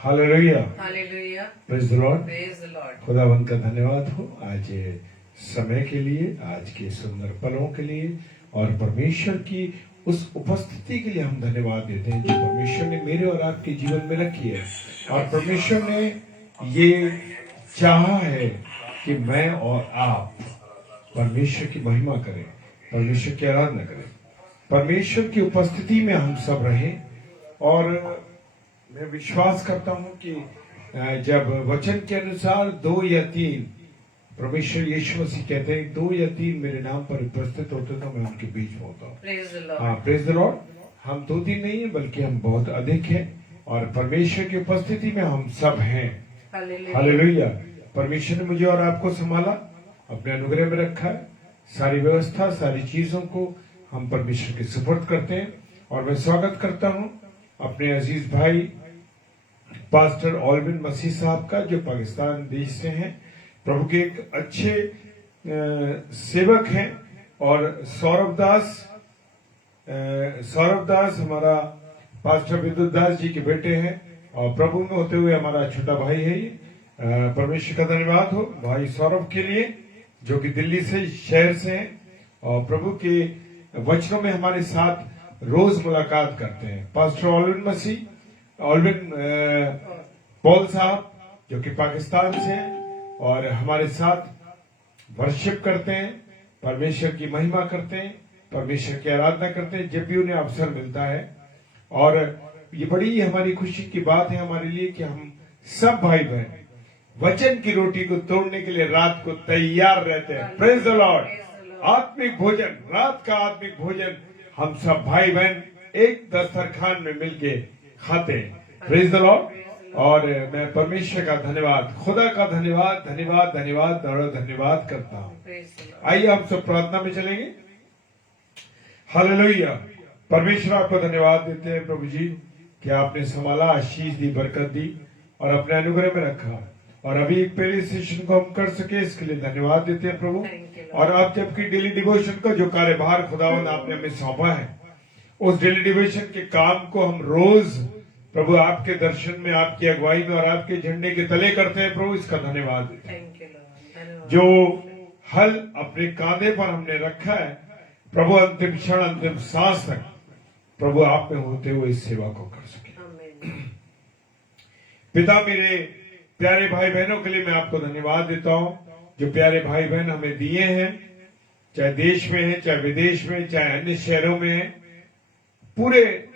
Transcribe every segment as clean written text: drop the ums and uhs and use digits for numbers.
Hallelujah, Hallelujah. Praise the Lord. Praise the Lord. खुदावंद का धन्यवाद हो आज समय के लिए, आज के सुंदर पलों के लिए और परमेश्वर की उस उपस्थिति के लिए हम धन्यवाद देते हैं जो परमेश्वर ने मेरे और आपके जीवन में रखी है। और परमेश्वर ने ये चाहा है कि मैं और आप परमेश्वर की महिमा करें, परमेश्वर की आराधना करें, परमेश्वर की उपस्थिति में हम सब रहें। और मैं विश्वास करता हूं कि जब वचन के अनुसार 2 या 3 परमेश्वर यीशु मसीह कहते हैं 2 या 3 मेरे नाम पर उपस्थित होते तो मैं उनके बीच में होता हूँ। Praise the Lord. हम 2-3 नहीं है बल्कि हम बहुत अधिक हैं और परमेश्वर की उपस्थिति में हम सब हैं। हालेलुया। परमेश्वर ने मुझे और आपको संभाला, अपने अनुग्रह में रखा है। सारी व्यवस्था, सारी चीजों को हम परमेश्वर के सुपुर्द करते हैं। और मैं स्वागत करता हूं अपने अजीज भाई पास्टर ऑल्विन मसीह साहब का, जो पाकिस्तान देश से हैं, प्रभु के एक अच्छे सेवक हैं। और सौरभ दास हमारा पास्टर विद्युत दास जी के बेटे हैं और प्रभु में होते हुए हमारा छोटा भाई है ये। परमेश्वर का धन्यवाद हो भाई सौरभ के लिए, जो कि दिल्ली से शहर से हैं और प्रभु के वचनों में हमारे साथ रोज मुलाकात करते हैं। पास्टर ऑल्विन पॉल साहब, जो कि पाकिस्तान से हैं और हमारे साथ वर्शिप करते हैं, परमेश्वर की महिमा करते हैं, परमेश्वर की आराधना करते हैं जब भी उन्हें अवसर मिलता है। और ये बड़ी हमारी खुशी की बात है हमारे लिए कि हम सब भाई बहन वचन की रोटी को तोड़ने के लिए रात को तैयार रहते हैं। Praise the Lord. आत्मिक भोजन, रात का आत्मिक भोजन हम सब भाई बहन एक दस्तरखान में मिलके खाते हैं। Praise the Lord. और मैं परमेश्वर का धन्यवाद, खुदा का धन्यवाद धन्यवाद धन्यवाद धन्यवाद करता हूँ। आइए हम सब प्रार्थना में चलेंगे। हालेलुया। परमेश्वर आपको धन्यवाद देते हैं प्रभु जी कि आपने संभाला, आशीष दी, बरकत दी और अपने अनुग्रह में रखा। और अभी एक पहले सेशन को हम कर सके इसके लिए धन्यवाद देते हैं प्रभु। और आप जबकि डेली डिवोशन का जो कार्यभार खुदावंद आपने हमें सौंपा है, उस डेली डिवोशन के काम को हम रोज प्रभु आपके दर्शन में, आपकी अगुवाई में और आपके झंडे के तले करते हैं प्रभु। इसका धन्यवाद देते हैं। जो हल अपने कांधे पर हमने रखा है प्रभु, अंतिम क्षण, अंतिम सांस तक प्रभु आप में होते हुए इस सेवा को कर सके। पिता, मेरे प्यारे भाई बहनों के लिए मैं आपको धन्यवाद देता हूं, जो प्यारे भाई बहन हमें दिए हैं, चाहे देश में है, चाहे विदेश में, चाहे अन्य शहरों में है, पूरे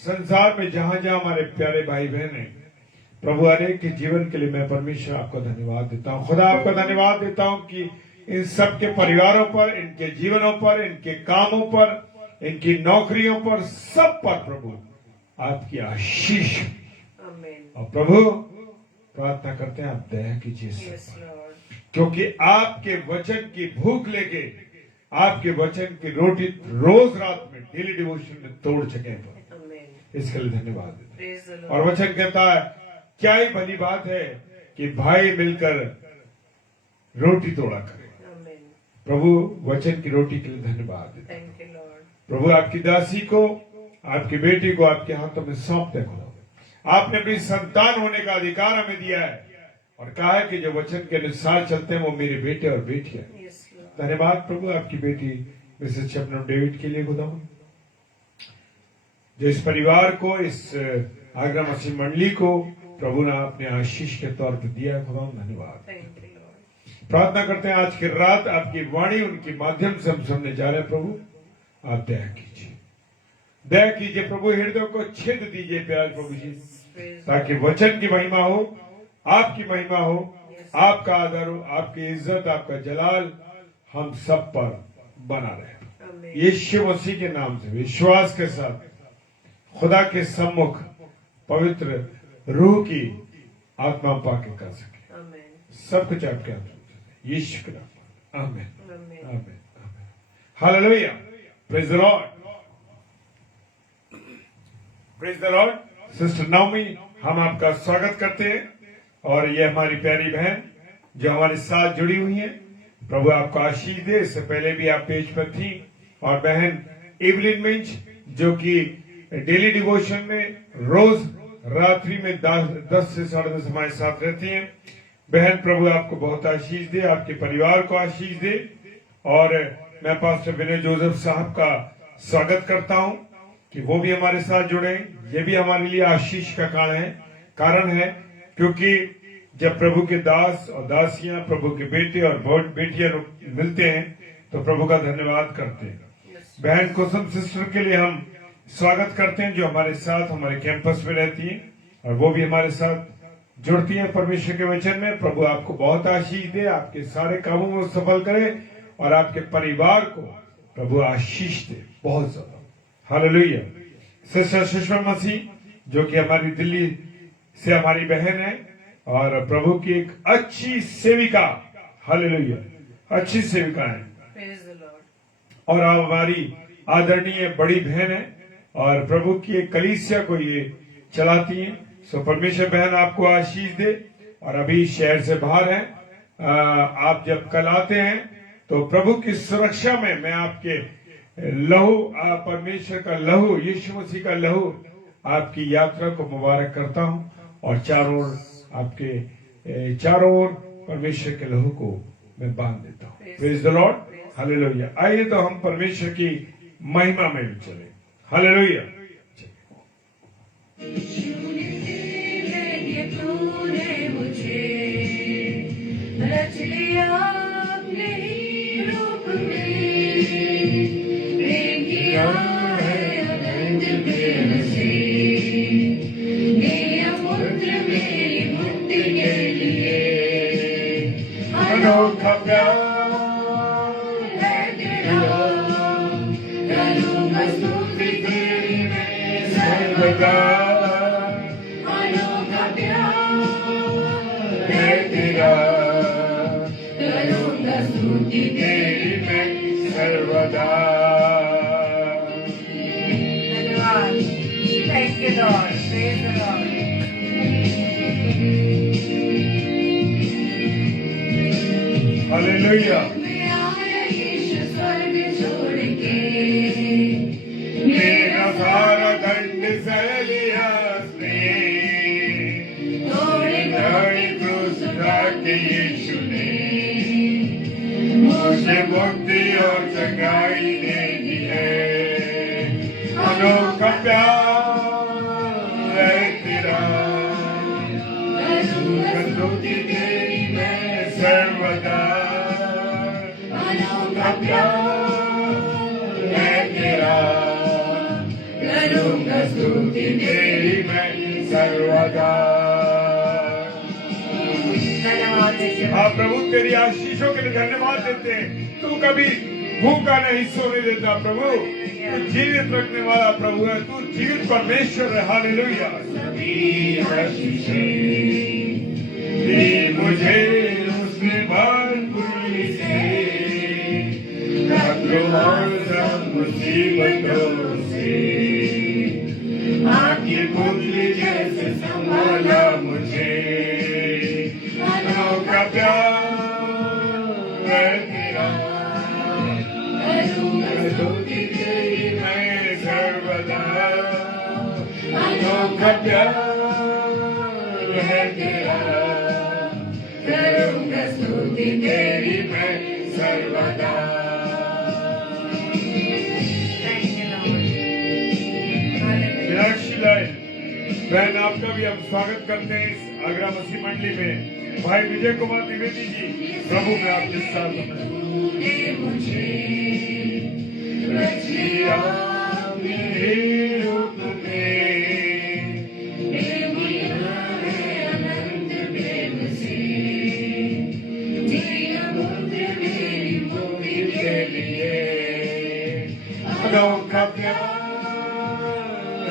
संसार में जहां जहां हमारे प्यारे भाई बहन हैं प्रभु, अनेक के जीवन के लिए मैं परमेश्वर आपको धन्यवाद देता हूं। खुदा आपको धन्यवाद देता हूं कि इन सबके परिवारों पर, इनके जीवनों पर, इनके कामों पर, इनकी नौकरियों पर, सब पर प्रभु आपकी आशीष। और प्रभु प्रार्थना करते हैं आप दया कीजिए, क्योंकि आपके वचन की भूख लेके, आपके वचन की रोटी रोज रात में डेली डिवोशन में तोड़ सके। इसके लिए धन्यवाद देते हैं। और वचन कहता है क्या ही भली बात है कि भाई मिलकर रोटी तोड़ा करें। प्रभु वचन की रोटी के लिए धन्यवाद देते हैं। प्रभु आपकी दासी को, आपकी बेटी को आपके हाथों में सौंपते खुदा, आपने अपनी संतान होने का अधिकार हमें दिया है और कहा है कि जो वचन के अनुसार चलते हैं वो मेरे बेटे और बेटियां। धन्यवाद प्रभु आपकी बेटी मिसेस शबनम डेविड के लिए खुदा, जो इस परिवार को, इस आगरा मसीह मंडली को प्रभु ने अपने आशीष के तौर पर दिया है। खुदा धन्यवाद। प्रार्थना करते हैं आज की रात आपकी वाणी उनके माध्यम से हम सुनने जा रहे हैं। प्रभु आप दया कीजिए, दया कीजिए प्रभु, हृदय को छेद दीजिए प्यार प्रभु जी, ताकि वचन की महिमा हो, आपकी महिमा हो, आपका आदर हो, आपकी इज्जत, आपका जलाल हम सब पर बना रहे। यीशु मसीह के नाम से विश्वास के साथ खुदा के सम्मुख पवित्र रूह की आत्मा पाके कर सके। सब कुछ आपके हाथ में, यीशु के नाम। आमीन, आमीन, हालेलुया। Praise the Lord, praise the Lord. Sister Navami, हम आपका स्वागत करते हैं और ये हमारी प्यारी बहन जो हमारे साथ जुड़ी हुई है, प्रभु आपको आशीष दे। इससे पहले भी आप पेज पर थी। और बहन एवलिन मिंच, जो कि डेली डिवोशन में रोज रात्रि में 10 से 10:30 हमारे साथ रहती हैं। बहन, प्रभु आपको बहुत आशीष दे, आपके परिवार को आशीष दे। और मैं पास्टर विनय जोसेफ साहब का स्वागत करता हूं कि वो भी हमारे साथ जुड़े। ये भी हमारे लिए आशीष का कारण है, क्योंकि जब प्रभु के दास और दासियां, प्रभु के बेटे और बेटियां मिलते हैं तो प्रभु का धन्यवाद करते हैं। बहन कुसुम सिस्टर के लिए हम स्वागत करते हैं, जो हमारे साथ हमारे कैंपस में रहती हैं और वो भी हमारे साथ जुड़ती हैं परमेश्वर के वचन में। प्रभु आपको बहुत आशीष दे, आपके सारे कामों में सफल करे और आपके परिवार को प्रभु आशीष दे बहुत ज्यादा। हालेलुया। सिस्टर सुषमा मसीह, जो कि हमारी दिल्ली से हमारी बहन है और प्रभु की एक अच्छी सेविका, हालेलुया, अच्छी सेविका है और हमारी आदरणीय बड़ी बहन है और प्रभु की एक कलीसिया को ये चलाती हैं। सो परमेश्वर बहन आपको आशीष दे। और अभी शहर से बाहर है, आप जब कल आते हैं तो प्रभु की सुरक्षा में मैं आपके लहू, परमेश्वर का लहू, यीशु मसीह का लहू आपकी यात्रा को मुबारक करता हूं और आपके चारों ओर परमेश्वर के लहू को मैं बांध देता हूं। Praise the Lord, hallelujah. आइए तो हम परमेश्वर की महिमा में चले। हालेलुया। तूने मुझे रच लिया अपने ही रूप में, प्रेम किया है अनंत प्रेम से, ये अमूल्य मेरी मुक्ति के लिए अनोखा प्यार है तेरा, करूँगा स्तुति तेरी मैं सर्वदा। अनोखा प्यार है तेरा, करूँगा स्तुति तेरी मैं सर्वदा। धन्यवाद। Thank you, Lord. Praise the Lord. Hallelujah. मैं आया यीशु स्वर्ग छोड़ के, मेरा सारा दंड सह लिया उसने, थोड़े दौड़ी क्रूस उठा के यीशु ने मुझे मुक्ति और चंगाई दे दी है। अनोखा प्यार है तेरा, करूँगा स्तुति तेरी मैं सर्वदा। अनोखा प्यार है तेरा, करूँगा स्तुति तेरी मैं सर्वदा। धन्यवाद यीशु। हाँ प्रभु, तेरी आशीषों के लिए धन्यवाद देते हैं। तू कभी भूखा नहीं सोने देता प्रभु, तू जीवित रखने वाला प्रभु है, तू जीवित परमेश्वर है। हालेलुया। सभी आशीषें दी मुझे उसने भरपूरी से, खतरों और सब मुसीबतों से, आपकी पुतली जैसे संभाला मुझे। अनोखा प्यार है तेरा, करूँगा स्तुति तेरी मैं सर्वदा। अनोखा प्यार है तेरा, करूँगा स्तुति तेरी मैं सर्वदा। Thank you, Lord. Hallelujah. Meenakshi लाल बहन, आपका भी हम स्वागत करते हैं इस आगरा मसीह मंडली में। भाई विजय कुमार द्विवेदी जी, प्रभु में आपके साथ हैं। तूने मुझे रच लिया लिया मेरे रूप में, प्रेम किया है अनंत प्रेम से, जीना मुक्ति मेरी मुक्ति के लिए अनोखा प्यार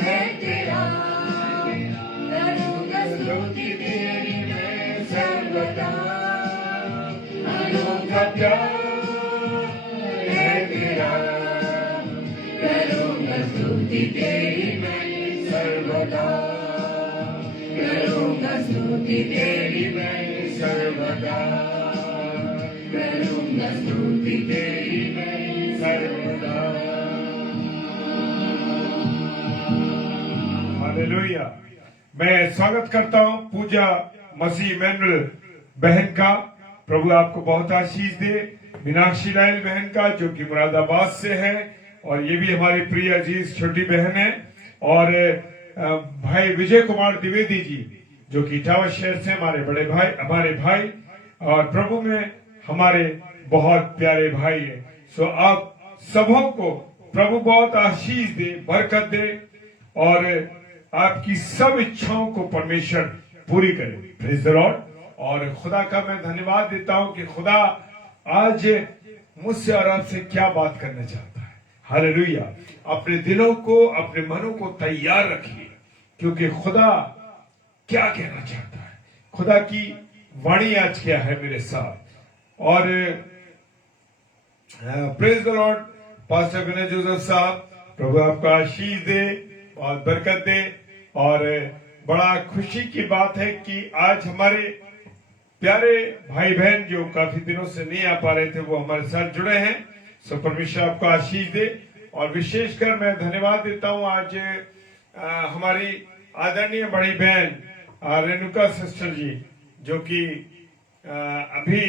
है तेरा, करूँगा स्तुति तेरी मैं सर्वदा। अनोखा प्यार है तेरा, करूँगा स्तुति तेरी मैं सर्वदा। करूँगा स्तुति तेरी मैं सर्वदा, करूँगा स्तुति तेरी मैं सर्वदा। हालेलुया। मैं स्वागत करता हूं पूजा मसीह मैनुअल बहन का। प्रभु आपको बहुत आशीष दे। मीनाक्षी लाल बहन का जो कि मुरादाबाद से है, और ये भी हमारी प्रिय अजीज छोटी बहन है। और भाई विजय कुमार द्विवेदी जी जो कि इटावा शहर से हमारे भाई और प्रभु में हमारे बहुत प्यारे भाई है। सो आप सबों को प्रभु बहुत आशीष दे, बरकत दे, और आपकी सब इच्छाओं को परमेश्वर पूरी करे। Praise the Lord. और खुदा का मैं धन्यवाद देता हूं कि खुदा आज मुझसे और आपसे क्या बात करना चाहता है। हालेलुया। अपने दिलों को, अपने मनों को तैयार रखिए, क्योंकि खुदा क्या कहना चाहता है। खुदा की वाणी आज क्या है मेरे साथ। और praise the Lord. Pastor Vinay Joseph साहब, प्रभु आपका आशीष दे और बरकत दे। और बड़ा खुशी की बात है कि आज हमारे प्यारे भाई बहन जो काफी दिनों से नहीं आ पा रहे थे, वो हमारे साथ जुड़े हैं। सो परमेश्वर आपको आशीष दे। और विशेषकर मैं धन्यवाद देता हूं आज हमारी आदरणीय बड़ी बहन रेणुका सिस्टर जी, जो कि अभी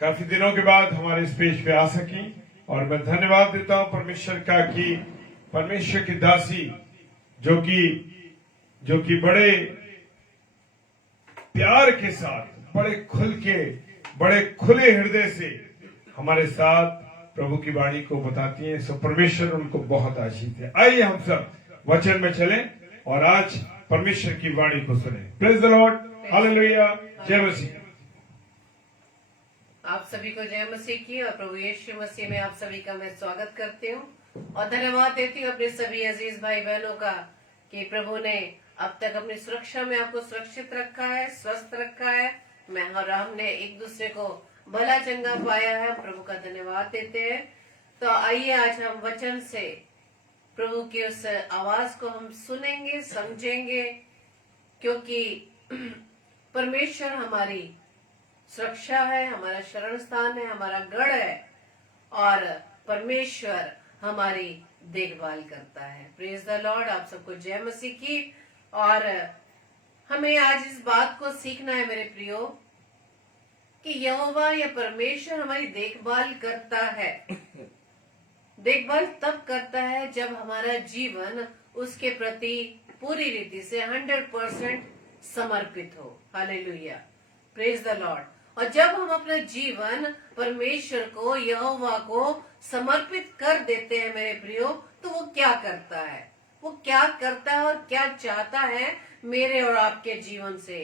काफी दिनों के बाद हमारे इस पेज पे आ सकी। और मैं धन्यवाद देता हूं परमेश्वर का कि परमेश्वर की दासी जो कि बड़े प्यार के साथ, बड़े खुले हृदय से हमारे साथ प्रभु की वाणी को बताती हैं। सो परमेश्वर उनको बहुत आशीष है। आइए हम सब वचन में चलें और आज परमेश्वर की वाणी को सुने। Praise the Lord. हालेलुया। जय मसीह। आप सभी को जय मसीह की और प्रभु यीशु मसीह में आप सभी का मैं स्वागत करती हूँ और धन्यवाद देती हूँ अपने सभी अजीज भाई बहनों का कि प्रभु ने अब तक अपनी सुरक्षा में आपको सुरक्षित रखा है, स्वस्थ रखा है। मैं और हमने एक दूसरे को भला चंगा पाया है। प्रभु का धन्यवाद देते हैं। तो आइए आज हम वचन से प्रभु की उस आवाज को हम सुनेंगे, समझेंगे, क्योंकि परमेश्वर हमारी सुरक्षा है, हमारा शरण स्थान है, हमारा गढ़ है, और परमेश्वर हमारी देखभाल करता है। Praise the Lord. आप सबको जय मसीह की। और हमें आज इस बात को सीखना है मेरे प्रियो कि यहोवा या परमेश्वर हमारी देखभाल करता है। देखभाल तब करता है जब हमारा जीवन उसके प्रति पूरी रीति से 100% समर्पित हो। हालेलुया। Praise the Lord. और जब हम अपना जीवन परमेश्वर को, यहोवा को समर्पित कर देते हैं मेरे प्रियो, तो वो क्या करता है, वो क्या करता है और क्या चाहता है मेरे और आपके जीवन से।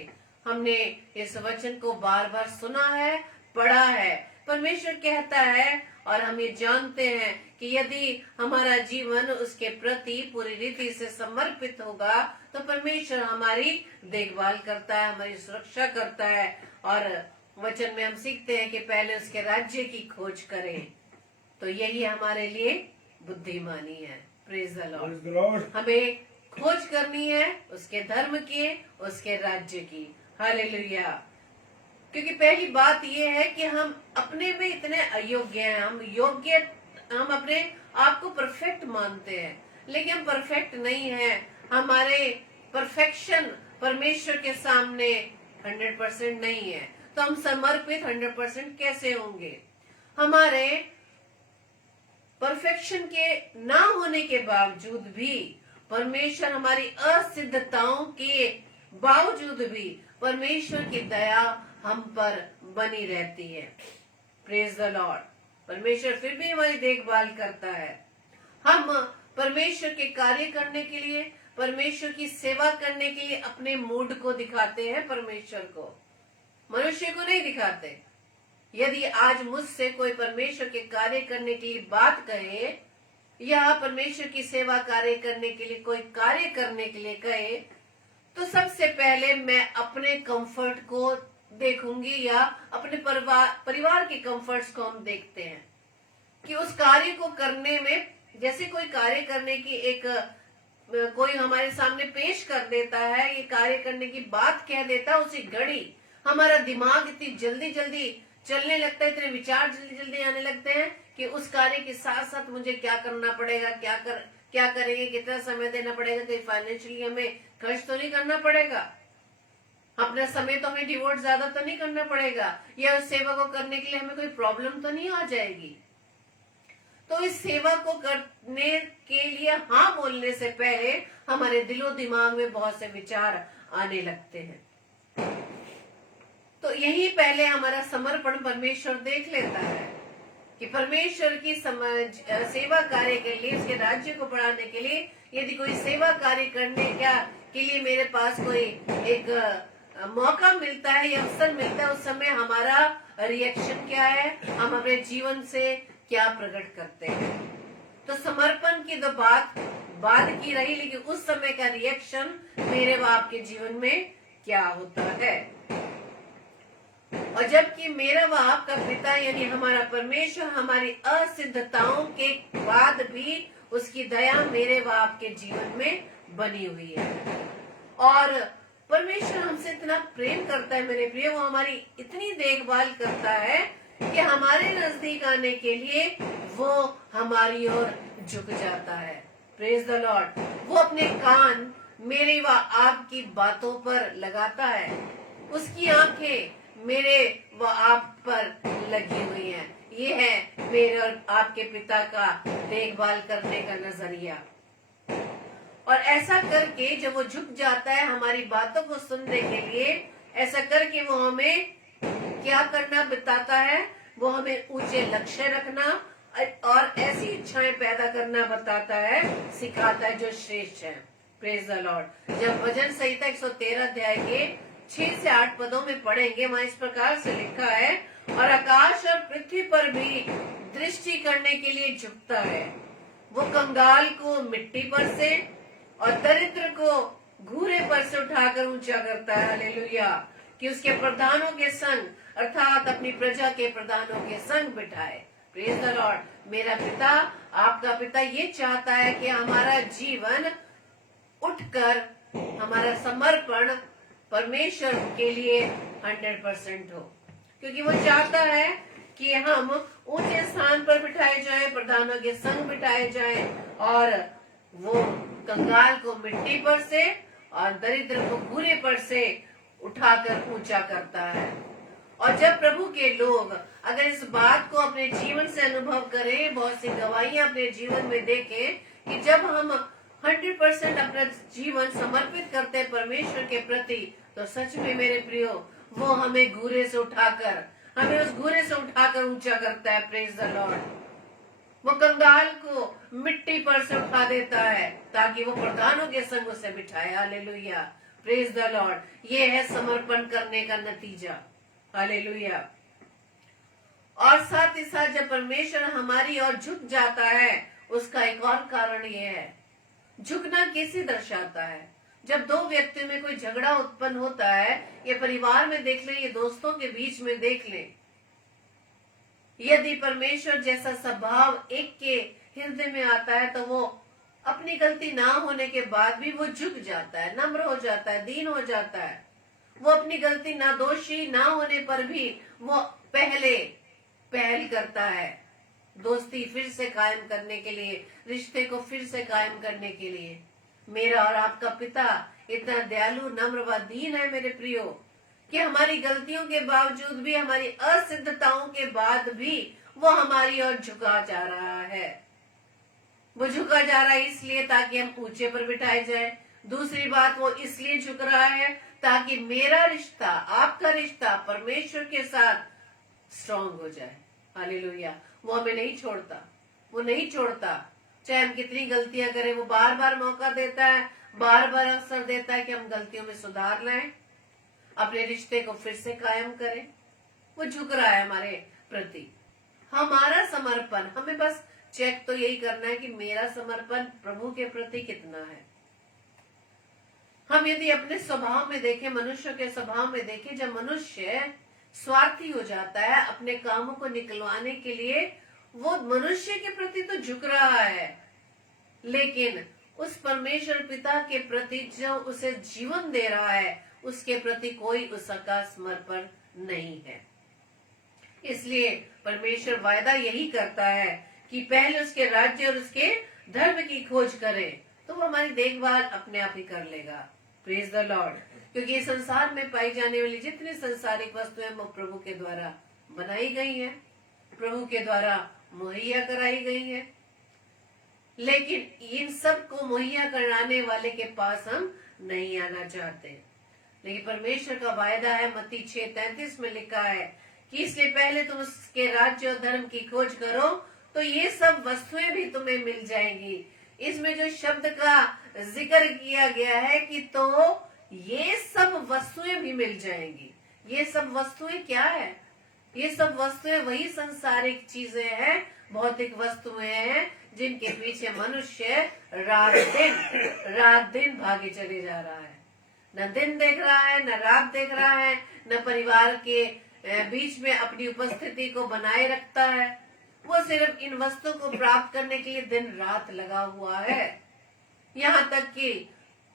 हमने इस वचन को बार बार सुना है, पढ़ा है। परमेश्वर कहता है और हम ये जानते हैं कि यदि हमारा जीवन उसके प्रति पूरी रीति से समर्पित होगा तो परमेश्वर हमारी देखभाल करता है, हमारी सुरक्षा करता है। और वचन में हम सीखते हैं कि पहले उसके राज्य की खोज करें, तो यही हमारे लिए बुद्धिमानी है। Praise the Lord. हमें खोज करनी है उसके धर्म की, उसके राज्य की। हालेलुया। क्योंकि पहली बात यह है कि हम अपने में इतने अयोग्य हैं। हम अपने आप को परफेक्ट मानते हैं, लेकिन हम परफेक्ट नहीं हैं। हमारे परफेक्शन परमेश्वर के सामने 100% नहीं है, तो हम समर्पित 100% कैसे होंगे। हमारे परफेक्शन के ना होने के बावजूद भी परमेश्वर हमारी असिद्धताओं के बावजूद भी परमेश्वर की दया हम पर बनी रहती है। Praise the Lord. परमेश्वर फिर भी हमारी देखभाल करता है। हम परमेश्वर के कार्य करने के लिए, परमेश्वर की सेवा करने के लिए अपने मूड को दिखाते हैं, परमेश्वर को, मनुष्य को नहीं दिखाते। यदि आज मुझसे कोई परमेश्वर के कार्य करने के लिए बात कहे या परमेश्वर की सेवा कार्य करने के लिए कोई कार्य करने के लिए कहे, तो सबसे पहले मैं अपने कंफर्ट को देखूंगी या अपने परिवार के कंफर्ट्स को हम देखते हैं कि उस कार्य को करने में, जैसे कोई कार्य करने की कोई हमारे सामने पेश कर देता है, ये कार्य करने की बात कह देता है, उसी घड़ी हमारा दिमाग इतनी जल्दी जल्दी चलने लगता है, इतने विचार जल्दी जल्दी आने लगते हैं कि उस कार्य के साथ साथ मुझे क्या करना पड़ेगा, क्या करेंगे, कितना समय देना पड़ेगा, कहीं फाइनेंशियली हमें खर्च तो नहीं करना पड़ेगा, अपना समय तो हमें डिवोट ज्यादा तो नहीं करना पड़ेगा, या उस सेवा को करने के लिए हमें कोई प्रॉब्लम तो नहीं आ जाएगी। तो इस सेवा को करने के लिए हाँ बोलने से पहले हमारे दिलो दिमाग में बहुत से विचार आने लगते हैं। तो यही पहले हमारा समर्पण परमेश्वर देख लेता है कि परमेश्वर की सेवा कार्य के लिए, उसके राज्य को बढ़ाने के लिए यदि कोई सेवा कार्य करने के लिए मेरे पास कोई एक मौका मिलता है या अवसर मिलता है, उस समय हमारा रिएक्शन क्या है, हम अपने जीवन से क्या प्रकट करते हैं। तो समर्पण की तो बात की रही, लेकिन उस समय का रिएक्शन मेरे व आपके जीवन में क्या होता है। और जबकि मेरा व आपका पिता यानी हमारा परमेश्वर हमारी असिद्धताओं के बाद भी उसकी दया मेरे व आपके जीवन में बनी हुई है। और परमेश्वर हमसे इतना प्रेम करता है मेरे प्रिय, वो हमारी इतनी देखभाल करता है कि हमारे नजदीक आने के लिए वो हमारी ओर झुक जाता है। Praise the Lord. वो अपने कान मेरे व आपकी बातों पर लगाता है, उसकी आंखें मेरे व आप पर लगी हुई हैं। ये है मेरे और आपके पिता का देखभाल करने का नजरिया। और ऐसा करके जब वो झुक जाता है हमारी बातों को सुनने के लिए, ऐसा करके वो हमें क्या करना बताता है, वो हमें ऊंचे लक्ष्य रखना और ऐसी इच्छाएं पैदा करना बताता है, सिखाता है जो श्रेष्ठ है। Praise the Lord. जब भजन संहिता 113 अध्याय के 6 से 8 पदों में पढ़ेंगे, वहाँ इस प्रकार से लिखा है, और आकाश और पृथ्वी पर भी दृष्टि करने के लिए झुकता है। वो कंगाल को मिट्टी पर से और दरिद्र को घूरे पर से उठाकर ऊंचा करता है। हालेलुया। कि उसके प्रधानों के संग अर्थात अपनी प्रजा के प्रधानों के संग बिठाए। Praise the Lord. मेरा पिता, आपका पिता ये चाहता है कि हमारा जीवन उठकर हमारा समर्पण परमेश्वर के लिए 100% हो, क्योंकि वो चाहता है कि हम ऊंचे स्थान पर बिठाए जाएं, प्रधानों के संग बिठाए जाएं, और वो कंगाल को मिट्टी पर से और दरिद्र को घूरे पर से उठाकर ऊंचा करता है। और जब प्रभु के लोग अगर इस बात को अपने जीवन से अनुभव करें, बहुत सी गवाहियां अपने जीवन में देखें कि जब हम 100% अपना जीवन समर्पित करते हैं परमेश्वर के प्रति, तो सच में मेरे प्रियो वो हमें घूरे से उठाकर, हमें उस घूरे से उठाकर ऊंचा करता है। Praise the Lord. वो कंगाल को मिट्टी पर से उठा देता है ताकि वो प्रधानों के संग उसे बिठाए। हालेलुया। Praise the Lord. ये है समर्पण करने का नतीजा। हालेलुया। और साथ ही साथ जब परमेश्वर हमारी ओर झुक जाता है, उसका एक और कारण ये है, झुकना कैसे दर्शाता है। जब दो व्यक्तियों में कोई झगड़ा उत्पन्न होता है, ये परिवार में देख लें, ये दोस्तों के बीच में देख लें, यदि परमेश्वर जैसा स्वभाव एक के हृदय में आता है, तो वो अपनी गलती ना होने के बाद भी वो झुक जाता है, नम्र हो जाता है, दीन हो जाता है। वो अपनी गलती ना दोषी ना होने पर भी वो पहल करता है दोस्ती फिर से कायम करने के लिए, रिश्ते को फिर से कायम करने के लिए। मेरा और आपका पिता इतना दयालु, नम्र व दीन है मेरे प्रियो, कि हमारी गलतियों के बावजूद भी, हमारी असिद्धताओं के बाद भी वो हमारी ओर झुका जा रहा है। वो झुका जा रहा है इसलिए ताकि हम ऊंचे पर बिठाए जाए। दूसरी बात, वो इसलिए झुक रहा है ताकि मेरा रिश्ता, आपका रिश्ता परमेश्वर के साथ स्ट्रांग हो जाए। हालेलुया। वो हमें नहीं छोड़ता, वो नहीं छोड़ता। चाहे हम कितनी गलतियां करें, वो बार बार मौका देता है, बार बार अवसर देता है कि हम गलतियों में सुधार लाएं, अपने रिश्ते को फिर से कायम करें। वो झुक रहा है हमारे प्रति। हमारा समर्पण, हमें बस चेक तो यही करना है कि मेरा समर्पण प्रभु के प्रति कितना है। हम यदि अपने स्वभाव में देखें, मनुष्य के स्वभाव में देखें, जब मनुष्य स्वार्थी हो जाता है अपने कामों को निकलवाने के लिए, वो मनुष्य के प्रति तो झुक रहा है, लेकिन उस परमेश्वर पिता के प्रति जो उसे जीवन दे रहा है, उसके प्रति कोई उसका समर्पण नहीं है। इसलिए परमेश्वर वायदा यही करता है कि पहले उसके राज्य और उसके धर्म की खोज करें, तो वो हमारी देखभाल अपने आप ही कर लेगा। Praise the Lord. क्योंकि इस संसार में पाई जाने वाली जितनी संसारिक वस्तुएं वो प्रभु के द्वारा बनाई गई हैं, प्रभु के द्वारा मुहैया कराई गई है। लेकिन इन सब को मुहैया कराने वाले के पास हम नहीं आना चाहते। लेकिन परमेश्वर का वायदा है, मत्ती 6:33 में लिखा है कि इसलिए पहले तुम उसके राज्य और धर्म की खोज करो तो ये सब वस्तुएं भी तुम्हें मिल जाएंगी। इसमें जो शब्द का जिक्र किया गया है कि तो ये सब वस्तुएं भी मिल जाएंगी। ये सब वस्तुएं क्या है? ये सब वस्तुएं वही संसारिक चीजें हैं, भौतिक वस्तुएं हैं जिनके पीछे मनुष्य रात दिन भागे चले जा रहा है। न दिन देख रहा है, न रात देख रहा है, न परिवार के बीच में अपनी उपस्थिति को बनाए रखता है। वो सिर्फ इन वस्तुओं को प्राप्त करने के लिए दिन रात लगा हुआ है। यहाँ तक कि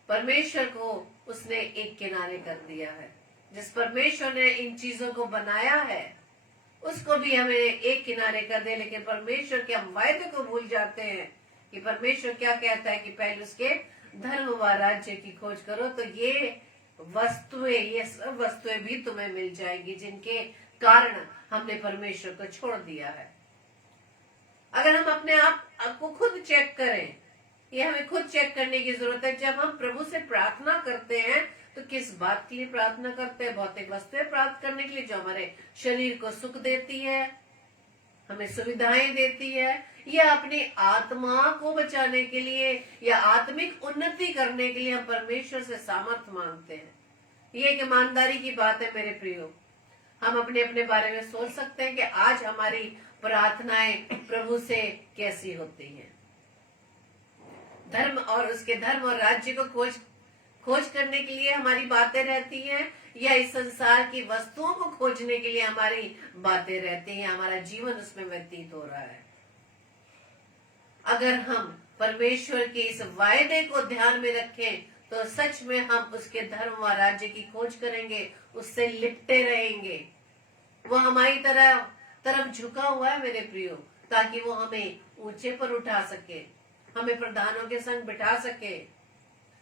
परमेश्वर को उसने एक किनारे कर दिया है। जिस परमेश्वर ने इन चीजों को बनाया है उसको भी हमें एक किनारे कर दे। लेकिन परमेश्वर के हम वायदे को भूल जाते हैं कि परमेश्वर क्या कहता है कि पहले उसके धर्म व राज्य की खोज करो तो ये सब वस्तुएं भी तुम्हें मिल जाएगी जिनके कारण हमने परमेश्वर को छोड़ दिया है। अगर हम अपने आप को खुद चेक करें, ये हमें खुद चेक करने की जरूरत है। जब हम प्रभु से प्रार्थना करते हैं तो किस बात के लिए प्रार्थना करते हैं? भौतिक वस्तुएं प्राप्त करने के लिए जो हमारे शरीर को सुख देती है, हमें सुविधाएं देती है, या अपनी आत्मा को बचाने के लिए या आत्मिक उन्नति करने के लिए हम परमेश्वर से सामर्थ मांगते हैं। ये एक ईमानदारी की बात है मेरे प्रियो। हम अपने अपने बारे में सोच सकते हैं कि आज हमारी प्रार्थनाएं प्रभु से कैसी होती हैं। धर्म और राज्य को खोज करने के लिए हमारी बातें रहती हैं, या इस संसार की वस्तुओं को खोजने के लिए हमारी बातें रहती हैं, हमारा जीवन उसमें व्यतीत हो रहा है। अगर हम परमेश्वर के इस वायदे को ध्यान में रखें तो सच में हम उसके धर्म व राज्य की खोज करेंगे, उससे लिपटे रहेंगे। वो हमारी तरफ झुका हुआ है मेरे प्रियो, ताकि वो हमें ऊंचे पर उठा सके, हमें प्रधानों के संग बिठा सके।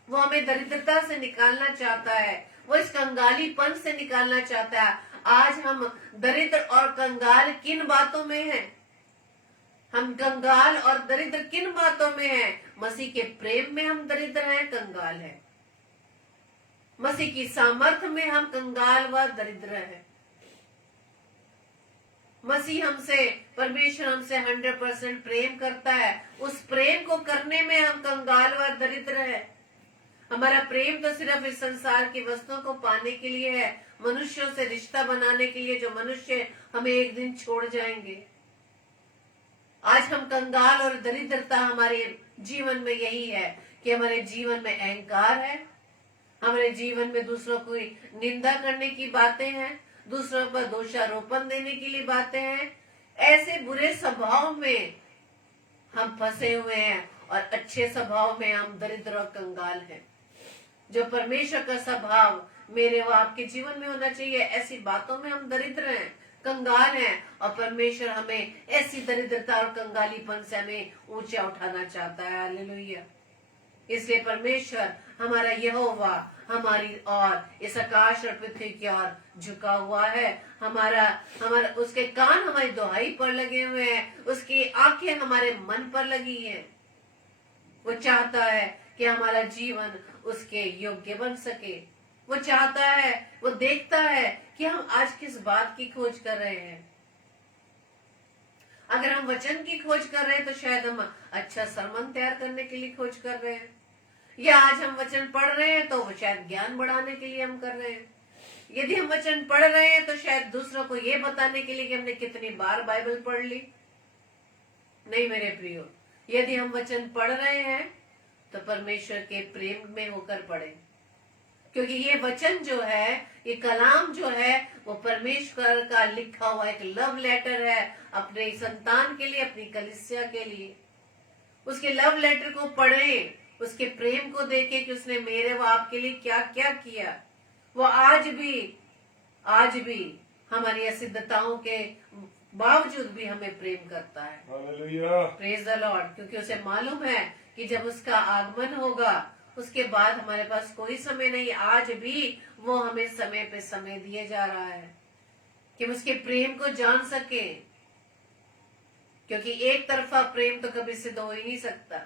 वो हमें दरिद्रता से निकालना चाहता है, वो इस कंगालीपन से निकालना चाहता है। आज हम दरिद्र और कंगाल किन बातों में हैं? हम कंगाल और दरिद्र किन बातों में हैं? मसीह के प्रेम में हम दरिद्र हैं, कंगाल हैं। मसीह की सामर्थ में हम कंगाल व दरिद्र हैं। मसीह परमेश्वर हमसे 100% प्रेम करता है। उस प्रेम को करने में हम कंगाल व दरिद्र हैं। हमारा प्रेम तो सिर्फ इस संसार की वस्तुओं को पाने के लिए है, मनुष्यों से रिश्ता बनाने के लिए, जो मनुष्य हमें एक दिन छोड़ जाएंगे। आज हम कंगाल और दरिद्रता हमारे जीवन में यही है कि हमारे जीवन में अहंकार है, हमारे जीवन में दूसरों को निंदा करने की बातें हैं, दूसरों पर दोषारोपण देने के लिए बातें हैं। ऐसे बुरे स्वभाव में हम फंसे हुए हैं और अच्छे स्वभाव में हम दरिद्र और कंगाल हैं। जो परमेश्वर का स्वभाव मेरे व आपके जीवन में होना चाहिए, ऐसी बातों में हम दरिद्र हैं, कंगाल हैं, और परमेश्वर हमें ऐसी दरिद्रता और कंगालीपन से हमें ऊंचा उठाना चाहता है। हालेलुया। इसलिए परमेश्वर हमारा यहोवा हमारी और इस आकाश और पृथ्वी की ओर झुका हुआ है। हमारा उसके कान हमारी दुहाई पर लगे हुए हैं, उसकी आंखें हमारे मन पर लगी हैं। वो चाहता है कि हमारा जीवन उसके योग्य बन सके। वो चाहता है, वो देखता है कि हम आज किस बात की खोज कर रहे हैं। अगर हम वचन की खोज कर रहे हैं तो शायद हम अच्छा सरमन तैयार करने के लिए खोज कर रहे हैं, या आज हम वचन पढ़ रहे हैं तो शायद ज्ञान बढ़ाने के लिए हम कर रहे हैं। यदि हम वचन पढ़ रहे हैं तो शायद दूसरों को ये बताने के लिए कि हमने कितनी बार बाइबल पढ़ ली। नहीं मेरे प्रियो, यदि हम वचन पढ़ रहे हैं तो परमेश्वर के प्रेम में होकर पढ़े, क्योंकि ये वचन जो है, ये कलाम जो है, वो परमेश्वर का लिखा हुआ एक लव लेटर है अपने संतान के लिए, अपनी कलीसिया के लिए। उसके लव लेटर को पढ़ें, उसके प्रेम को देखें कि उसने मेरे व आपके लिए क्या क्या किया। वो आज भी हमारी असिद्धताओं के बावजूद भी हमें प्रेम करता है। हालेलुया। Praise the Lord. क्योंकि उसे मालूम है कि जब उसका आगमन होगा उसके बाद हमारे पास कोई समय नहीं। आज भी वो हमें समय पे समय दिए जा रहा है कि हम उसके प्रेम को जान सके, क्योंकि एक तरफा प्रेम तो कभी सिद्ध हो ही नहीं सकता।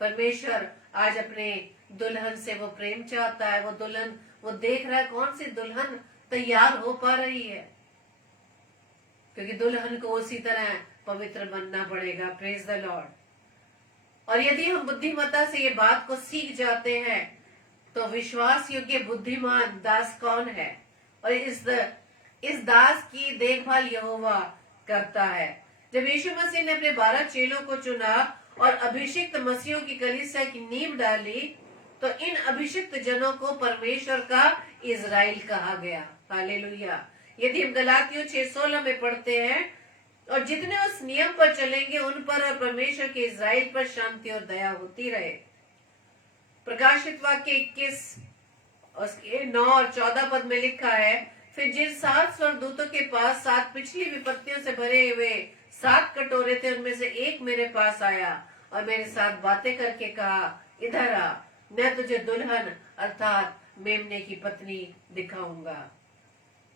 परमेश्वर आज अपने दुल्हन से वो प्रेम चाहता है। वो दुल्हन, वो देख रहा है कौन सी दुल्हन तैयार हो पा रही है, क्योंकि दुल्हन को उसी तरह पवित्र बनना पड़ेगा। Praise the Lord. और यदि हम बुद्धिमत्ता से ये बात को सीख जाते हैं तो विश्वास योग्य बुद्धिमान दास कौन है, और इस दास की देखभाल यहोवा करता है। जब यीशु मसीह ने अपने 12 चेलों को चुना और अभिषिक्त मसीहों की कलीसिया की नींव डाली, तो इन अभिषिक्त जनों को परमेश्वर का इज़राइल कहा गया। हालेलुया। यदि हम गलातियों 6:16 में पढ़ते हैं, और जितने उस नियम पर चलेंगे उन पर और परमेश्वर के इज़राइल पर शांति और दया होती रहे। प्रकाशित वाक्य 21 उसके 9 और 14 पद में लिखा है, फिर जिन 7 स्वर्गदूतों के पास 7 पिछली विपत्तियों से भरे हुए 7 कटोरे थे, उनमें से एक मेरे पास आया और मेरे साथ बातें करके कहा, इधर आ, मैं तुझे दुल्हन अर्थात मेमने की पत्नी दिखाऊंगा।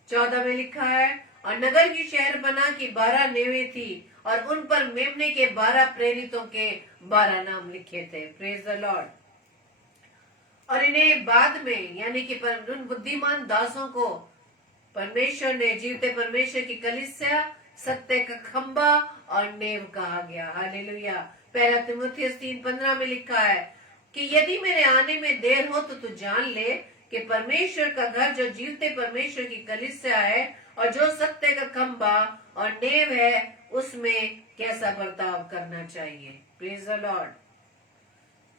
14 में लिखा है, और नगर की शहर बना की 12 नेवें थी और उन पर मेमने के 12 प्रेरितों के 12 नाम लिखे थे। Praise the Lord. और इन्हें बाद में यानी कि उन बुद्धिमान दासों को परमेश्वर ने जीवते परमेश्वर की कलीसिया, सत्य का खंबा और नेव कहा गया। हालेलुया। 1 तीमुथियुस 3:15 में लिखा है कि यदि मेरे आने में देर हो तो तू जान ले कि परमेश्वर का घर जो जीवते परमेश्वर की कलीसिया है और जो सत्य का खंबा और नेव है, उसमें कैसा बर्ताव करना चाहिए। Praise the Lord.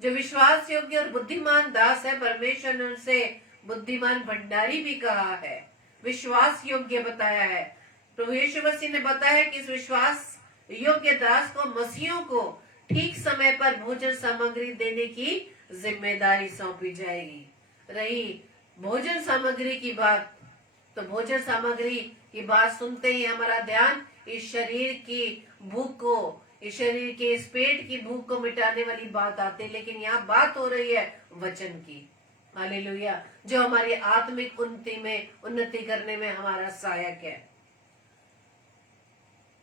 जो विश्वास योग्य और बुद्धिमान दास है, परमेश्वर ने उनसे बुद्धिमान भंडारी भी कहा है, विश्वास योग्य बताया है। प्रभु यीशु मसीह ने बताया कि इस विश्वास योग्य दास को मसीहों को ठीक समय पर भोजन सामग्री देने की जिम्मेदारी सौंपी जाएगी। रही भोजन सामग्री की बात, तो भोजन सामग्री की बात सुनते ही हमारा ध्यान इस शरीर की भूख को, इस शरीर के इस पेट की भूख को मिटाने वाली बात आती है, लेकिन यहाँ बात हो रही है वचन की। हालेलुया। जो हमारी आत्मिक उन्नति करने में हमारा सहायक है।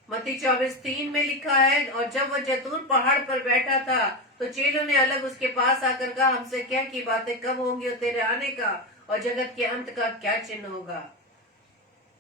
मत्ती 24:3 में लिखा है, और जब वह जैतून पहाड़ पर बैठा था तो चेलों ने अलग उसके पास आकर कहा, हमसे क्या की बातें कब होंगी और तेरे आने का और जगत के अंत का क्या चिन्ह होगा।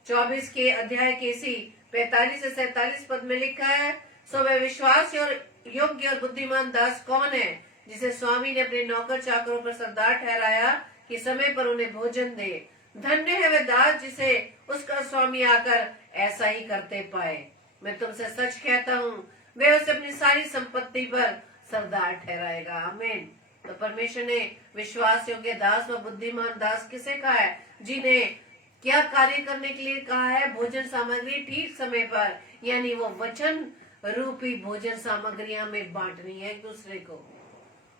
24 के अध्याय के इसी 45 से 47 पद में लिखा है, सो वह विश्वास और योग्य और बुद्धिमान दास कौन है जिसे स्वामी ने अपने नौकर चाकरों पर सरदार ठहराया कि समय पर उन्हें भोजन दे। धन्य है वह दास जिसे उसका स्वामी आकर ऐसा ही करते पाए। मैं तुमसे सच कहता हूँ, वे उसे अपनी सारी संपत्ति पर सरदार ठहराएगा। आमीन। तो परमेश्वर ने विश्वास योग्य दास व बुद्धिमान दास किसे कहा है? जिन्हें क्या कार्य करने के लिए कहा है? भोजन सामग्री ठीक समय पर, यानी वो वचन रूपी भोजन सामग्री हमें बांटनी है एक दूसरे को।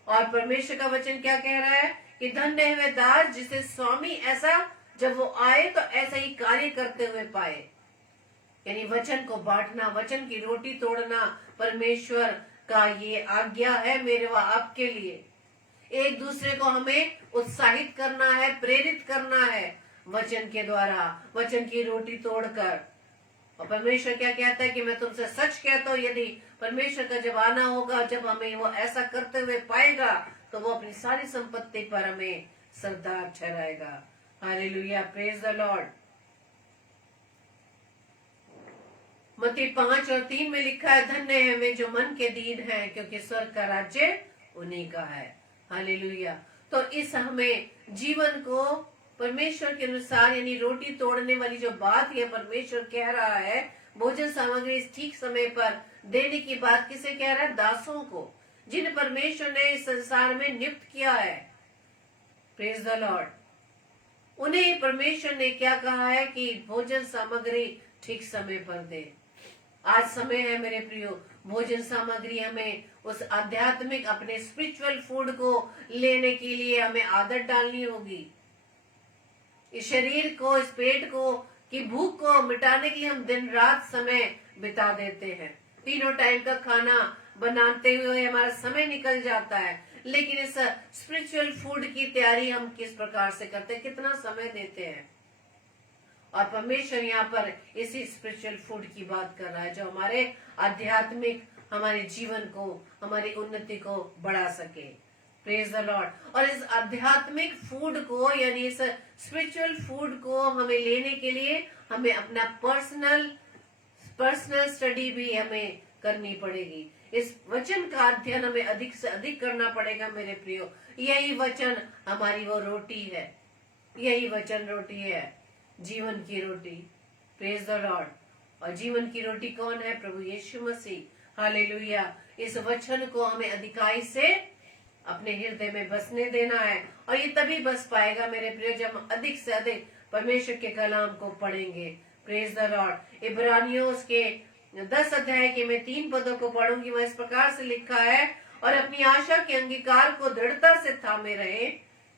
और परमेश्वर का वचन क्या कह रहा है कि धन्य है वह दास जिसे स्वामी ऐसा जब वो आए तो ऐसा ही कार्य करते हुए पाए। यानी वचन को बांटना, वचन की रोटी तोड़ना परमेश्वर का ये आज्ञा है मेरे व आपके लिए। एक दूसरे को हमें उत्साहित करना है, प्रेरित करना है वचन के द्वारा, वचन की रोटी तोड़कर। और परमेश्वर क्या कहता है कि मैं तुमसे सच कहता हूँ, यदि परमेश्वर का जब आना होगा, जब हमें वो ऐसा करते हुए पाएगा, तो वो अपनी सारी संपत्ति पर हमें सरदार ठहराएगा। हालेलुया, प्रेज द लॉर्ड। मत्ती 5:3 में लिखा है, धन्य है वे जो मन के दीन हैं, क्योंकि स्वर्ग का राज्य उन्हीं का है। हालेलुया। तो इस हमें जीवन को परमेश्वर के अनुसार, यानी रोटी तोड़ने वाली जो बात है परमेश्वर कह रहा है, भोजन सामग्री ठीक समय पर देने की बात किसे कह रहा है? दासों को, जिन परमेश्वर ने इस संसार में नियुक्त किया है। Praise the Lord. उन्हें परमेश्वर ने क्या कहा है कि भोजन सामग्री ठीक समय पर दे। आज समय है मेरे प्रियो, भोजन सामग्री हमें उस आध्यात्मिक अपने स्पिरिचुअल फूड को लेने के लिए हमें आदत डालनी होगी। इस शरीर को, इस पेट को की भूख को मिटाने के लिए हम दिन रात समय बिता देते हैं। तीनों टाइम का खाना बनाते हुए हमारा समय निकल जाता है, लेकिन इस स्पिरिचुअल फूड की तैयारी हम किस प्रकार से करते हैं, कितना समय देते हैं। और परमेश्वर यहाँ पर इसी स्पिरिचुअल फूड की बात कर रहा है जो हमारे आध्यात्मिक, हमारे जीवन को, हमारी उन्नति को बढ़ा सके। Praise the Lord. और इस आध्यात्मिक फूड को, यानी इस स्पिरिचुअल फूड को हमें लेने के लिए हमें अपना पर्सनल स्टडी भी हमें करनी पड़ेगी। इस वचन का अध्ययन हमें अधिक से अधिक करना पड़ेगा मेरे प्रियो। यही वचन हमारी वो रोटी है, यही वचन रोटी है, जीवन की रोटी। Praise the Lord. और जीवन की रोटी कौन है? प्रभु यीशु मसीह। हालेलुया। इस वचन को हमें अधिकाई से अपने हृदय में बसने देना है। और ये तभी बस पाएगा मेरे प्रिय जब हम अधिक से अधिक परमेश्वर के कलाम को पढ़ेंगे। Praise the Lord. इब्रानियों उसके 10 अध्याय के मैं 3 पदों को पढ़ूंगी। वह इस प्रकार से लिखा है, और अपनी आशा के अंगीकार को दृढ़ता से थामे रहे,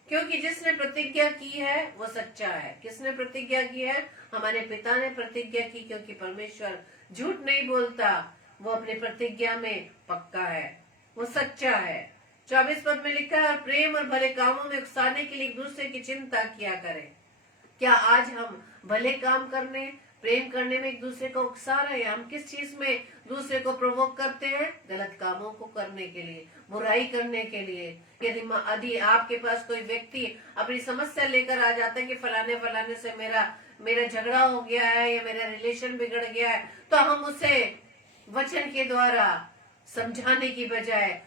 क्योंकि जिसने प्रतिज्ञा की है वो सच्चा है। किसने प्रतिज्ञा की है? हमारे पिता ने प्रतिज्ञा की, क्योंकि परमेश्वर झूठ नहीं बोलता, वो अपनी प्रतिज्ञा में पक्का है, वो सच्चा है। 24 पद में लिखा है, प्रेम और भले कामों में उकसाने के लिए एक दूसरे की चिंता किया करें। क्या आज हम भले काम करने, प्रेम करने में एक दूसरे को उकसा रहे हैं? हम किस चीज में दूसरे को प्रोवोक करते हैं? गलत कामों को करने के लिए, बुराई करने के लिए। यदि आपके पास कोई व्यक्ति अपनी समस्या लेकर आ जाता है कि फलाने से मेरा झगड़ा हो गया है या मेरा रिलेशन बिगड़ गया है, तो हम उसे वचन के द्वारा समझाने की बजाय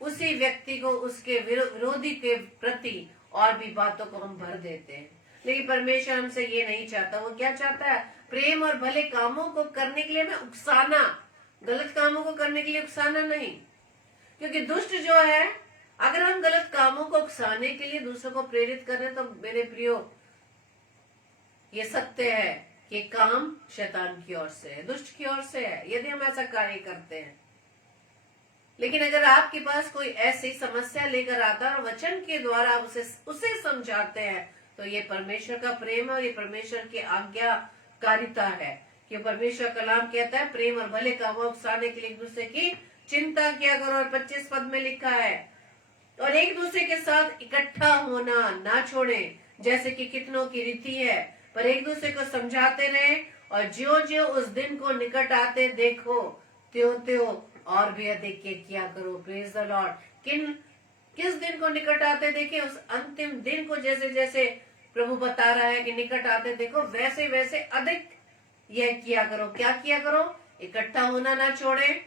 उसी व्यक्ति को, उसके विरोधी के प्रति और भी बातों को हम भर देते हैं। लेकिन परमेश्वर हमसे ये नहीं चाहता। वो क्या चाहता है? प्रेम और भले कामों को करने के लिए हमें उकसाना, गलत कामों को करने के लिए उकसाना नहीं। क्योंकि दुष्ट जो है, अगर हम गलत कामों को उकसाने के लिए दूसरों को प्रेरित करें, तो मेरे प्रियो ये सत्य है कि काम शैतान की ओर से है, दुष्ट की ओर से है, यदि हम ऐसा कार्य करते हैं। लेकिन अगर आपके पास कोई ऐसी समस्या लेकर आता है और वचन के द्वारा उसे समझाते हैं, तो ये परमेश्वर का प्रेम है और ये परमेश्वर की आज्ञाकारिता है। कि परमेश्वर कलाम कहता है, प्रेम और भले कामों उकसाने के लिए एक दूसरे की चिंता किया करो। और 25 पद में लिखा है, और एक दूसरे के साथ इकट्ठा होना ना छोड़े, जैसे कि कितनों की रीति है, पर एक दूसरे को समझाते रहे, और ज्यों-ज्यों उस दिन को निकट आते देखो, त्यों-त्यों और भी अधिक किया करो। Praise the Lord. किस दिन को निकट आते देखे? उस अंतिम दिन को जैसे जैसे प्रभु बता रहा है कि निकट आते देखो, वैसे वैसे अधिक यह किया करो। क्या किया करो? इकट्ठा होना ना छोड़े,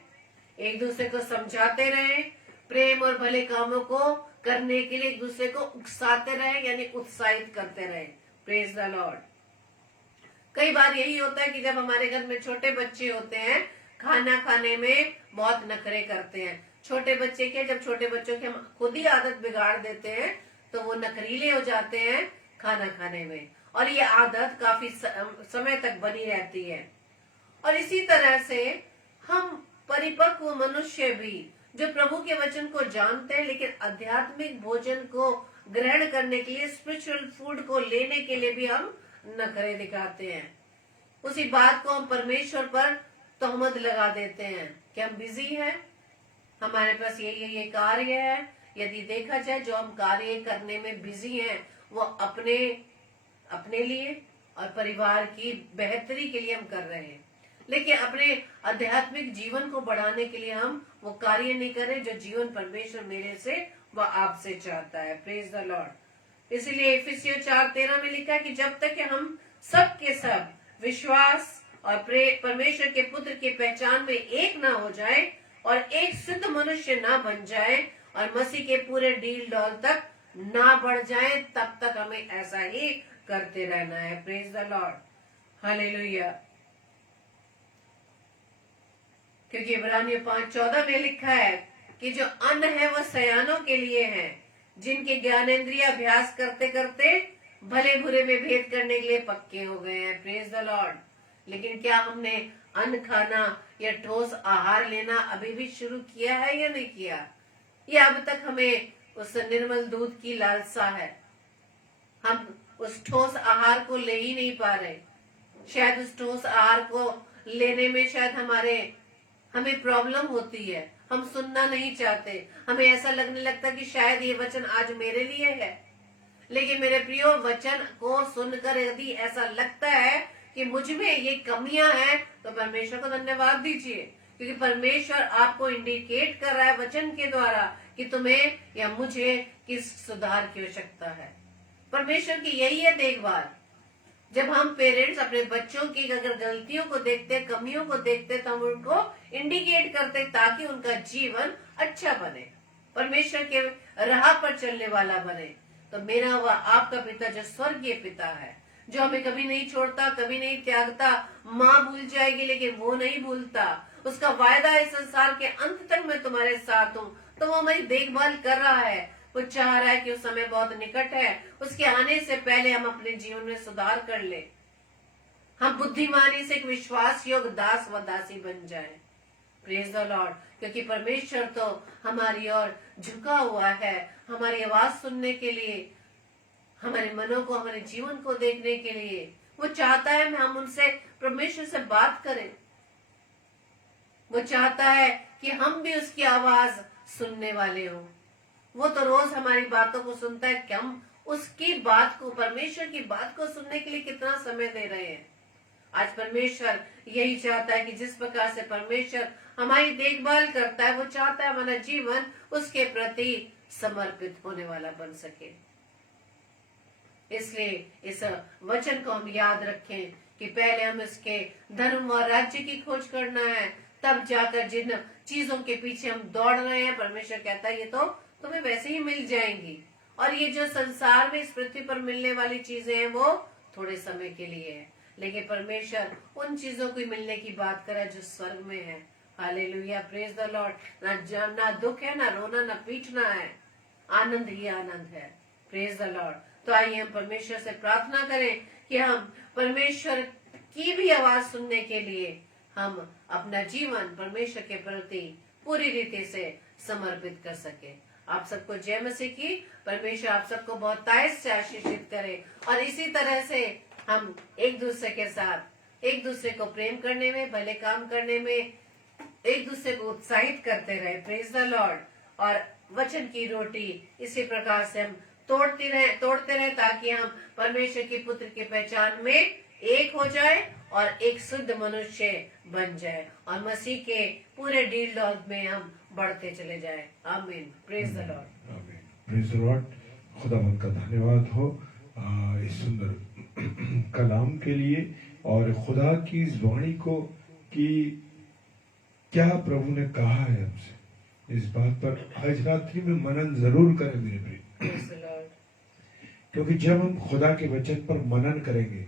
एक दूसरे को समझाते रहे, प्रेम और भले कामों को करने के लिए एक दूसरे को उकसाते रहे, यानी उत्साहित करते रहे। Praise the Lord. कई बार यही होता है कि जब हमारे घर में छोटे बच्चे होते हैं, खाना खाने में बहुत नखरे करते हैं। छोटे बच्चे के, जब छोटे बच्चों की हम खुद ही आदत बिगाड़ देते हैं, तो वो नखरीले हो जाते हैं खाना खाने में, और ये आदत काफी समय तक बनी रहती है। और इसी तरह से हम परिपक्व मनुष्य भी, जो प्रभु के वचन को जानते हैं, लेकिन आध्यात्मिक भोजन को ग्रहण करने के लिए, स्पिरिचुअल फूड को लेने के लिए भी हम नखरे दिखाते हैं। उसी बात को हम परमेश्वर पर तोहमत लगा देते हैं कि हम बिजी हैं, हमारे पास ये कार्य है। यदि देखा जाए, जो हम कार्य करने में बिजी हैं, वो अपने लिए और परिवार की बेहतरी के लिए हम कर रहे हैं, लेकिन अपने आध्यात्मिक जीवन को बढ़ाने के लिए हम वो कार्य नहीं कर रहे जो जीवन परमेश्वर मेरे से व आपसे चाहता है। Praise the Lord. इसीलिए इफिसियों 4:13 में लिखा है कि जब तक कि हम सब के सब विश्वास और परमेश्वर के पुत्र की पहचान में एक ना हो जाए और एक सिद्ध मनुष्य ना बन जाए और मसीह के पूरे डील डॉल तक ना बढ़ जाए, तब तक हमें ऐसा ही करते रहना है। Praise the Lord. हालेलुया। क्योंकि इब्रानियों 5:14 में लिखा है कि जो अन्न है वह सयानों के लिए है, जिनके ज्ञानेंद्रिय अभ्यास करते करते भले बुरे में भेद करने के लिए पक्के हो गए हैं। Praise the Lord. लेकिन क्या हमने अन्न खाना या ठोस आहार लेना अभी भी शुरू किया है या नहीं किया? या अब तक हमें उस निर्मल दूध की लालसा है, हम उस ठोस आहार को ले ही नहीं पा रहे। शायद उस ठोस आहार को लेने में शायद हमें प्रॉब्लम होती है, हम सुनना नहीं चाहते। हमें ऐसा लगने लगता कि शायद ये वचन आज मेरे लिए है। लेकिन मेरे प्रियो, वचन को सुनकर यदि ऐसा लगता है कि मुझ में ये कमियां हैं, तो परमेश्वर को धन्यवाद दीजिए, क्योंकि परमेश्वर आपको इंडिकेट कर रहा है वचन के द्वारा कि तुम्हें या मुझे किस सुधार की आवश्यकता है। परमेश्वर की यही है देखभाल। जब हम पेरेंट्स अपने बच्चों की अगर गलतियों को देखते, कमियों को देखते, तो हम उनको इंडिकेट करते ताकि उनका जीवन अच्छा बने, परमेश्वर के राह पर चलने वाला बने। तो मेरा व आपका पिता जो स्वर्गीय पिता है, जो हमें कभी नहीं छोड़ता, कभी नहीं त्यागता। माँ भूल जाएगी लेकिन वो नहीं भूलता। उसका वायदा है संसार के अंत तक मैं तुम्हारे साथ हूँ। तो वो हमारी देखभाल कर रहा है। वो चाह रहा है कि उस समय बहुत निकट है, उसके आने से पहले हम अपने जीवन में सुधार कर ले, हम बुद्धिमानी से एक विश्वास योग्य दास व दासी बन जाए। Praise the Lord. क्योंकि परमेश्वर तो हमारी ओर झुका हुआ है, हमारी आवाज सुनने के लिए, हमारे मनों को, हमारे जीवन को देखने के लिए। वो चाहता है हम उनसे, परमेश्वर से बात करें। वो चाहता है कि हम भी उसकी आवाज सुनने वाले हों। वो तो रोज हमारी बातों को सुनता है कि हम उसकी बात को, परमेश्वर की बात को सुनने के लिए कितना समय दे रहे हैं। आज परमेश्वर यही चाहता है कि जिस प्रकार से परमेश्वर हमारी देखभाल करता है, वो चाहता है हमारा जीवन उसके प्रति समर्पित होने वाला बन सके। इसलिए इस वचन को हम याद रखें कि पहले हम इसके धर्म और राज्य की खोज करना है, तब जाकर जिन चीजों के पीछे हम दौड़ रहे हैं, परमेश्वर कहता है ये तो तुम्हें वैसे ही मिल जाएंगी। और ये जो संसार में इस पृथ्वी पर मिलने वाली चीजें हैं वो थोड़े समय के लिए है, लेकिन परमेश्वर उन चीजों को मिलने की बात कर रहा है जो स्वर्ग में है। Hallelujah, praise the Lord. ना दुख है, ना रोना, ना पीटना है, आनंद ही आनंद है। Praise the Lord. तो आइए हम परमेश्वर से प्रार्थना करें कि हम परमेश्वर की भी आवाज सुनने के लिए हम अपना जीवन परमेश्वर के प्रति पूरी रीति से समर्पित कर सके। आप सबको जय मसीह की। परमेश्वर आप सबको बहुत तायत से आशीषित करे और इसी तरह से हम एक दूसरे के साथ, एक दूसरे को प्रेम करने में, भले काम करने में एक दूसरे को उत्साहित करते रहे। Praise the Lord. और वचन की रोटी इसी प्रकार से हम तोड़ते रहे ताकि हम परमेश्वर की पुत्र की पहचान में एक हो जाए और एक शुद्ध मनुष्य बन जाए और मसीह के पूरे डील डॉग में हम बढ़ते चले जाए। आमीन। Praise the Lord. आमीन। Praise the Lord. खुदावंद का धन्यवाद हो इस सुंदर कलाम के लिए और खुदा की इस वाणी को कि क्या प्रभु ने कहा है हमसे, इस बात पर आज रात्रि में मनन जरूर करें मेरे प्रिय। Praise the Lord. क्योंकि जब हम खुदा के वचन पर मनन करेंगे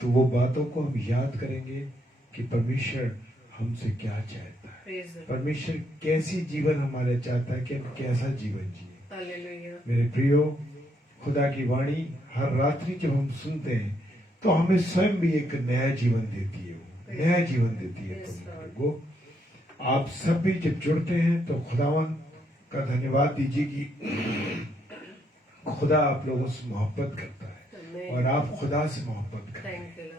तो वो बातों को हम याद करेंगे कि परमेश्वर हमसे क्या चाहता है, प्रेज द लॉर्ड। परमेश्वर कैसी जीवन हमारे चाहता है कि हम कैसा जीवन जिए। हालेलुया। मेरे प्रियो, खुदा की वाणी हर रात्रि जब हम सुनते हैं तो हमें स्वयं भी एक नया जीवन देती है, नया जीवन देती है। वो आप सब भी जब जुड़ते हैं तो खुदावन का धन्यवाद दीजिए कि खुदा आप लोगों से मोहब्बत करता है और आप खुदा से मोहब्बत करते हैं।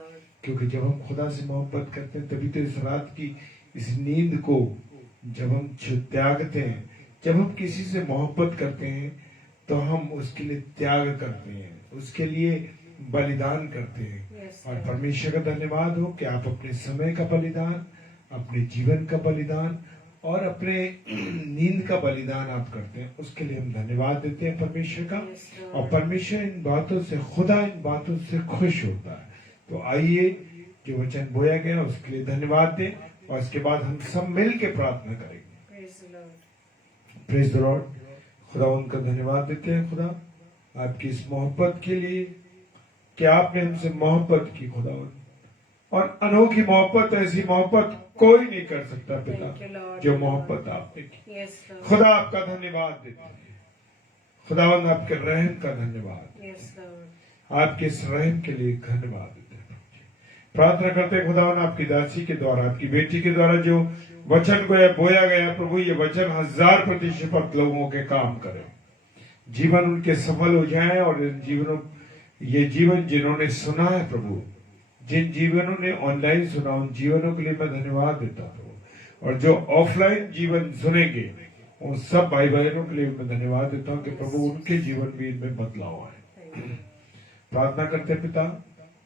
क्योंकि जब हम खुदा से मोहब्बत करते हैं तभी तो इस रात की इस नींद को जब हम त्यागते हैं, जब हम किसी से मोहब्बत करते हैं तो हम उसके लिए त्याग करते हैं, उसके लिए बलिदान करते हैं। और परमेश्वर का धन्यवाद हो कि आप अपने समय का बलिदान, अपने जीवन का बलिदान और अपने नींद का बलिदान आप करते हैं। उसके लिए हम धन्यवाद देते हैं परमेश्वर का। और परमेश्वर इन बातों से, खुदा इन बातों से खुश होता है। तो आइए जो वचन बोया गया उसके लिए धन्यवाद दें और इसके बाद हम सब मिल के प्रार्थना करेंगे। Praise the Lord. खुदा उनका धन्यवाद देते हैं खुदा आपकी इस मोहब्बत के लिए कि आपने हमसे मोहब्बत की खुदा, और अनोखी मोहब्बत, ऐसी मोहब्बत कोई नहीं कर सकता पिता जो मोहब्बत आपने की। खुदा आपका धन्यवाद देते हैं। खुदावंद आपके रहम का धन्यवाद, आपके इस रहम के लिए धन्यवाद देते हैं। प्रार्थना करते हैं खुदावंद आपकी दासी के द्वारा, आपकी बेटी के द्वारा जो वचन को बोया गया प्रभु, ये वचन 1000% लोगों के काम करे, जीवन उनके सफल हो जाए। और ये जीवन जिन्होंने सुना है प्रभु, जिन जीवनों ने ऑनलाइन सुना, उन जीवनों के लिए मैं धन्यवाद देता हूँ। और जो ऑफलाइन जीवन सुनेंगे उन सब भाई बहनों के लिए मैं धन्यवाद देता हूँ कि प्रभु उनके जीवन भी इनमें बदलाव आए। प्रार्थना करते हैं पिता,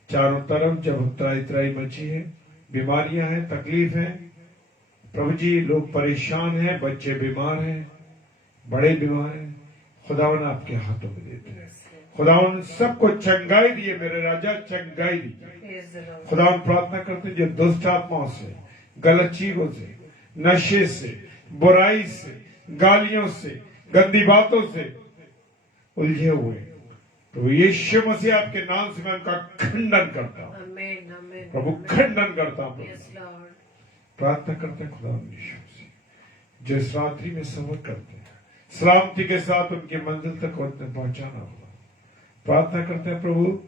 चारों तरफ जब त्राई त्राई मची है, बीमारियां हैं, तकलीफ है प्रभु जी, लोग परेशान हैं, बच्चे बीमार हैं, बड़े बीमार हैं, खुदावन आपके हाथों में देते हैं। खुदावन सबको चंगाई दिए, मेरे राजा चंगाई दी। खुदावन प्रार्थना करते हैं जो दुष्ट आत्माओं से, गलत चीजों से, नशे से, बुराई से, गालियों से, गंदी बातों से उलझे हुए तो यीशु मसीह आपके नाम से मैं उनका खंडन करता हूँ प्रभु, खंडन करता हूँ। प्रार्थना करते हैं खुदा यीशु मसीह जो इस रात्रि में सफर करते हैं, सलामती के साथ उनकी मंजिल तक उन्हें पहुंचाना होगा। प्रार्थना करते हैं प्रभु,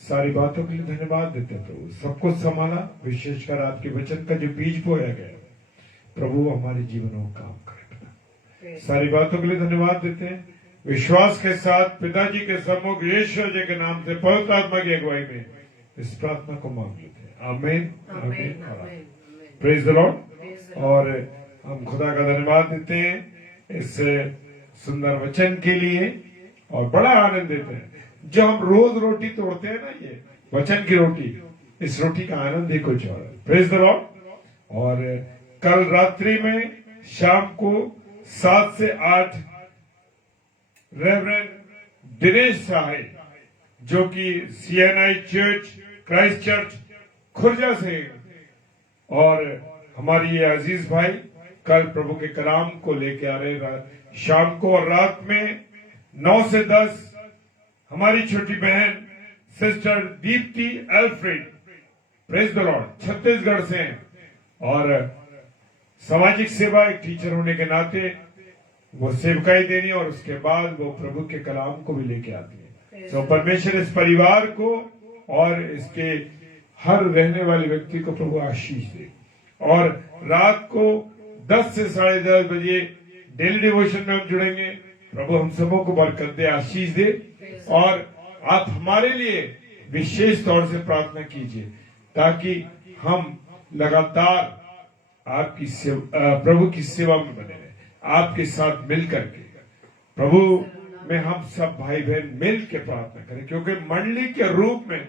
सारी बातों के लिए धन्यवाद देते हैं प्रभु, सब कुछ संभाला, विशेषकर आपके वचन का जो बीज बोया गया प्रभु हमारे जीवनों में काम करे। सारी बातों के लिए धन्यवाद देते हैं, विश्वास के साथ पिताजी के सम्मुख यीशु जी के नाम से पवित्र आत्मा की अगुवाई में इस प्रार्थना को मांग लेते हैं। आमीन, आमीन, आमीन। Praise the Lord. और हम खुदा का धन्यवाद देते हैं इस सुंदर वचन के लिए और बड़ा आनंद देते हैं। जो हम रोज रोटी तोड़ते हैं ना, ये वचन की रोटी, इस रोटी का आनंद ही कुछ और है। Praise the Lord. और कल रात्रि में शाम को 7 से 8 रेवरेंड दिनेश साहिब जो कि CNI church, Christ church Khurja से, और हमारी ये अजीज भाई कल प्रभु के कलाम को लेके आ रहे शाम को, और रात में 9 से 10 हमारी छोटी बहन sister Deepti Alfred, praise the Lord, Chhattisgarh से हैं और सामाजिक सेवा एक टीचर होने के नाते वो सेवकाई देनी और उसके बाद वो प्रभु के कलाम को भी लेके आती है। तो परमेश्वर इस परिवार को और इसके हर रहने वाले व्यक्ति को प्रभु आशीष दे। और रात को 10 से 10:30 बजे डेली डिवोशन में हम जुड़ेंगे। प्रभु हम सबों को बरकत दे, आशीष दे, और आप हमारे लिए विशेष तौर से प्रार्थना कीजिए ताकि हम लगातार आपकी प्रभु की सेवा में बने रहे, आपके साथ मिल करके प्रभु में हम सब भाई बहन मिल के प्रार्थना करें, क्योंकि मंडली के रूप में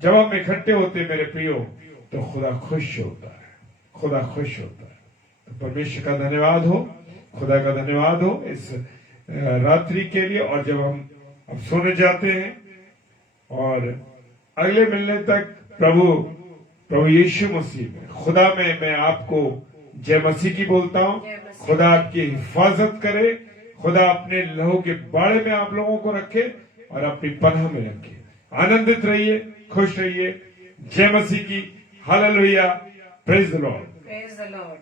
जब हम इकट्ठे होते मेरे प्रियो तो खुदा खुश होता है, खुदा खुश होता है। तो परमेश्वर का धन्यवाद हो, खुदा का धन्यवाद हो इस रात्रि के लिए। और जब हम अब सोने जाते हैं और अगले मिलने तक प्रभु यीशु मसीह में, खुदा में मैं आपको जय मसीह की बोलता हूँ। खुदा आपकी हिफाजत करे, खुदा अपने लहू के बाड़े में आप लोगों को रखे और अपनी पनाह में रखे। आनंदित रहिए, खुश रहिए। जय मसीह की। Hallelujah. Praise the Lord. Praise the Lord.